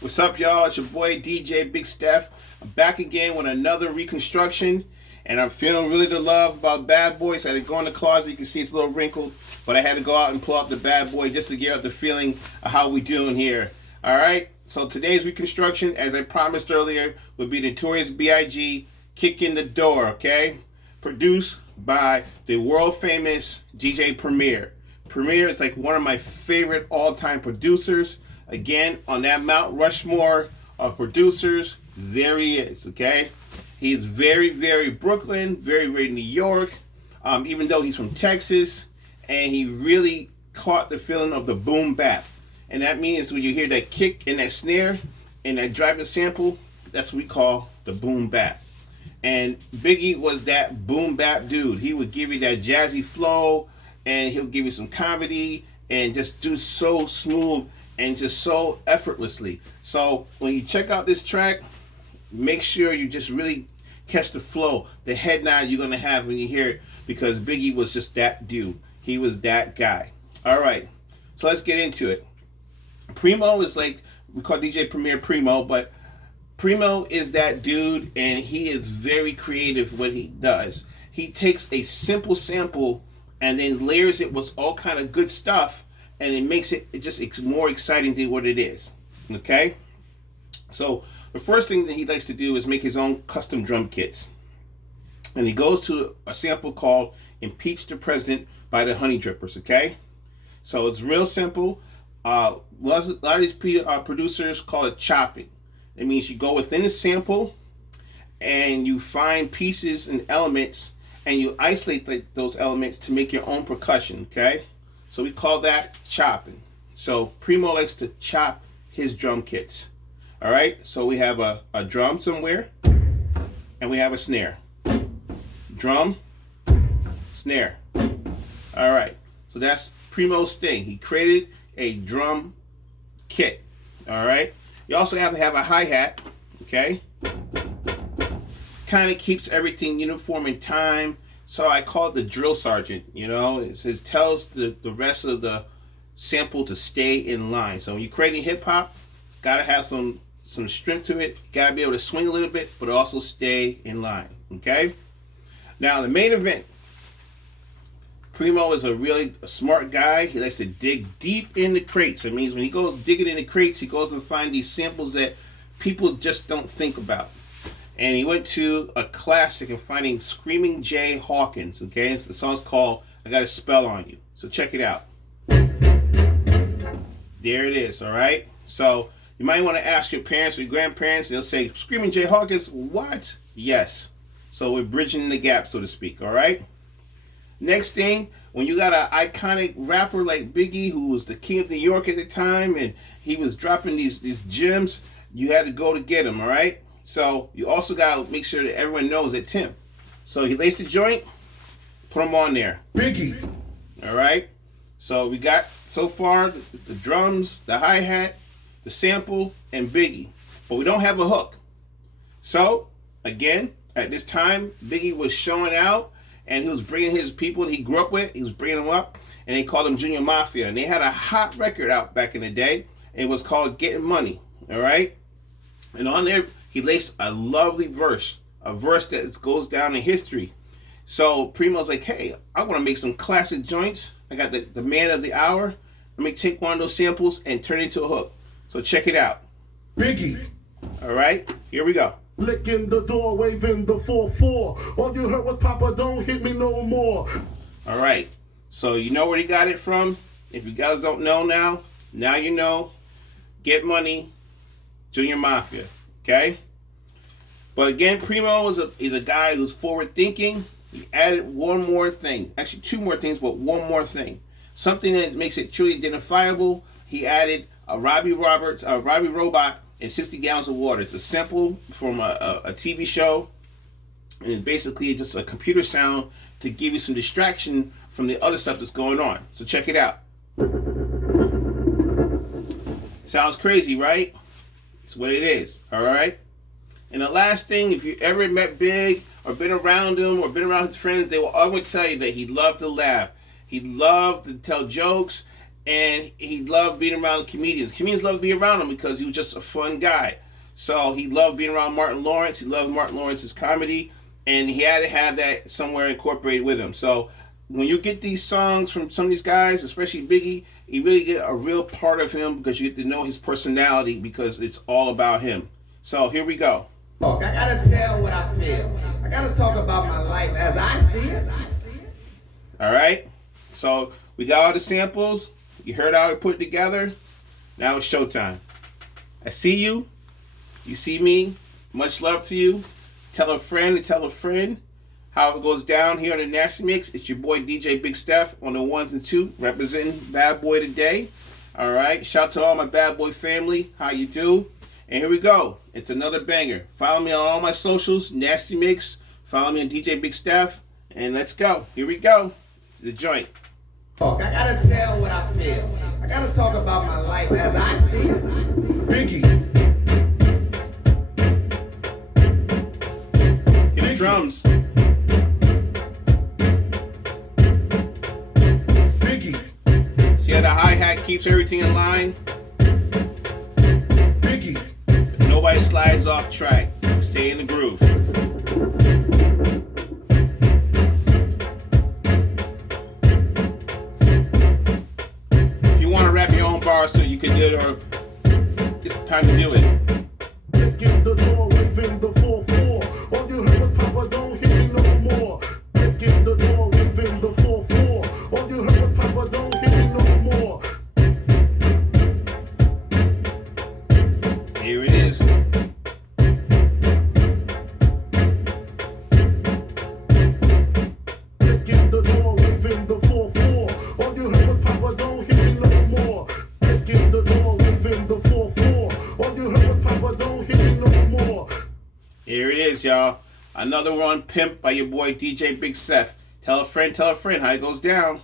What's up, y'all? It's your boy DJ Big Steph. I'm back again with another reconstruction, and I'm feeling really the love about Bad Boy. So I had to go in the closet. You can see it's a little wrinkled, but I had to go out and pull out the Bad Boy just to get out the feeling of how we doing here. All right. So today's reconstruction, as I promised earlier, would be Notorious B.I.G. Kick in the Door. Okay, produced by the world famous DJ Premier. Premier is like one of my favorite all-time producers. Again, on that Mount Rushmore of producers, there he is, okay? He's very, very Brooklyn, very, very New York, even though he's from Texas, and he really caught the feeling of the boom bap. And that means when you hear that kick and that snare and that driving sample, that's what we call the boom bap. And Biggie was that boom bap dude. He would give you that jazzy flow, and he'll give you some comedy, and just do so smooth and just so effortlessly. So when you check out this track, make sure you just really catch the flow, the head nod you're gonna have when you hear it, because Biggie was just that dude. He was that guy. All right, so let's get into it. Primo is like, we call DJ Premier Primo, but Primo is that dude, and he is very creative what he does. He takes a simple sample and then layers it with all kind of good stuff, and it makes it just more exciting than what it is. Okay? So the first thing that he likes to do is make his own custom drum kits. And he goes to a sample called Impeach the President by the Honey Drippers, okay? So it's real simple. A lot of these producers call it chopping. It means you go within a sample and you find pieces and elements and you isolate those elements to make your own percussion, okay? So we call that chopping. So Primo likes to chop his drum kits. All right, so we have a drum somewhere, and we have a snare. Drum, snare. All right, so that's Primo's thing. He created a drum kit. All right, you also have to have a hi-hat, okay? Kind of keeps everything uniform in time. So I call it the drill sergeant, you know. It says tells the rest of the sample to stay in line. So when you're creating hip hop, it's got to have some strength to it. You got to be able to swing a little bit, but also stay in line. Okay. Now the main event. Primo is a really smart guy. He likes to dig deep in the crates. It means when he goes digging in the crates, he goes and finds these samples that people just don't think about. And he went to a classic and finding Screaming Jay Hawkins, okay? The song's called I Got a Spell on You. So check it out. There it is, all right? So you might want to ask your parents or your grandparents. They'll say, Screaming Jay Hawkins, what? Yes. So we're bridging the gap, so to speak, all right? Next thing, when you got an iconic rapper like Biggie, who was the king of New York at the time, and he was dropping these gems, you had to go to get him, all right? So you also got to make sure that everyone knows it's him. So he laced the joint, put him on there. Biggie. All right. So we got so far the drums, the hi-hat, the sample, and Biggie. But we don't have a hook. So again, at this time, Biggie was showing out, and he was bringing his people that he grew up with. He was bringing them up, and they called them Junior Mafia. And they had a hot record out back in the day. And it was called Getting Money. All right. And on there, he laced a lovely verse, a verse that goes down in history. So Primo's like, hey, I want to make some classic joints. I got the man of the hour. Let me take one of those samples and turn it into a hook. So check it out. Biggie. All right, here we go. Licking the door, waving the 4-4. All you heard was Papa, don't hit me no more. All right, so you know where he got it from? If you guys don't know now you know. Get Money, Junior Mafia, okay? But again, Primo is a guy who's forward thinking. He added one more thing. Actually, two more things, but one more thing. Something that makes it truly identifiable. He added a Robbie Robot and 60 Gallons of Water. It's a sample from a TV show. And it's basically just a computer sound to give you some distraction from the other stuff that's going on. So check it out. Sounds crazy, right? It's what it is, all right? And the last thing, if you ever met Big or been around him or been around his friends, they will always tell you that he loved to laugh. He loved to tell jokes, and he loved being around comedians. Comedians loved being around him because he was just a fun guy. So he loved being around Martin Lawrence. He loved Martin Lawrence's comedy, and he had to have that somewhere incorporated with him. So when you get these songs from some of these guys, especially Biggie, you really get a real part of him because you get to know his personality because it's all about him. So here we go. I gotta tell what I feel. I gotta talk about my life as I see it. All right. So we got all the samples. You heard how we put it together. Now it's showtime. I see you. You see me. Much love to you. Tell a friend to tell a friend how it goes down here on the Nasty Mix. It's your boy DJ Big Steph on the ones and two, representing Bad Boy today. All right. Shout out to all my Bad Boy family. How you do? And here we go. It's another banger. Follow me on all my socials, Nasty Mix. Follow me on DJ Big Steph. And let's go. Here we go. It's the joint. I gotta tell what I feel. I gotta talk about my life as I see it. Biggie. Hit the drums. Biggie. See how the hi-hat keeps everything in line? Biggie. Nobody slides off track. Stay in the groove. If you want to rap your own bars so you can do it, or it's time to do it. Breaking the door within the 4-4. All you heard was Papa, don't hit me no more. Breaking the door within the 4-4. All you heard was Papa, don't hit me no more. Here it is. Breaking the door within the 4-4. All you heard was Papa, don't hit me no more. Breaking the door within the 4-4. All you heard was Papa, don't hit me no more. Here it is, y'all. Another one, Pimp by your boy DJ Big Steph. Tell a friend how it goes down.